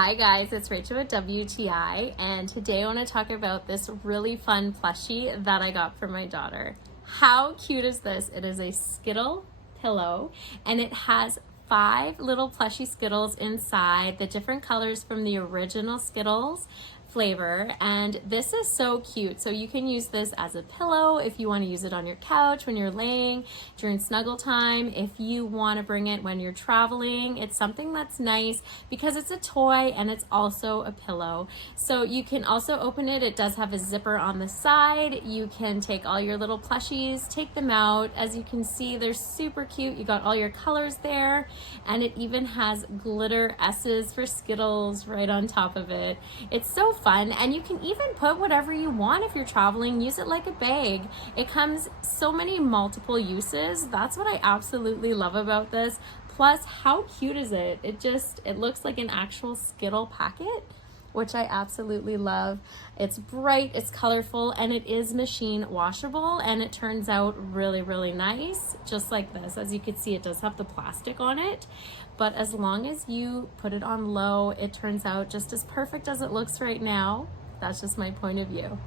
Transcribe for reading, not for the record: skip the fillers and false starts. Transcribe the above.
Hi guys, it's Rachel with WTI, and today I want to talk about this really fun plushie that I got for my daughter. How cute is this? It is a Skittle pillow, and it has 5 little plushy Skittles inside, the different colors from the original Skittles flavor, and this is so cute. So you can use this as a pillow if you want to use it on your couch when you're laying during snuggle time. If you want to bring it when you're traveling, it's something that's nice because it's a toy and it's also a pillow. So you can also open it. It does have a zipper on the side. You can take all your little plushies, take them out. As you can see, they're super cute. You got all your colors there, and it even has glitter S's for Skittles right on top of it. It's so fun, and you can even put whatever you want if you're traveling. Use it like a bag. It comes so many multiple uses. That's what I absolutely love about this. Plus, how cute is it? It looks like an actual Skittle packet, which I absolutely love. It's bright, it's colorful, and it is machine washable, and it turns out really, really nice, just like this. As you can see, it does have the plastic on it, but as long as you put it on low, it turns out just as perfect as it looks right now. That's just my point of view.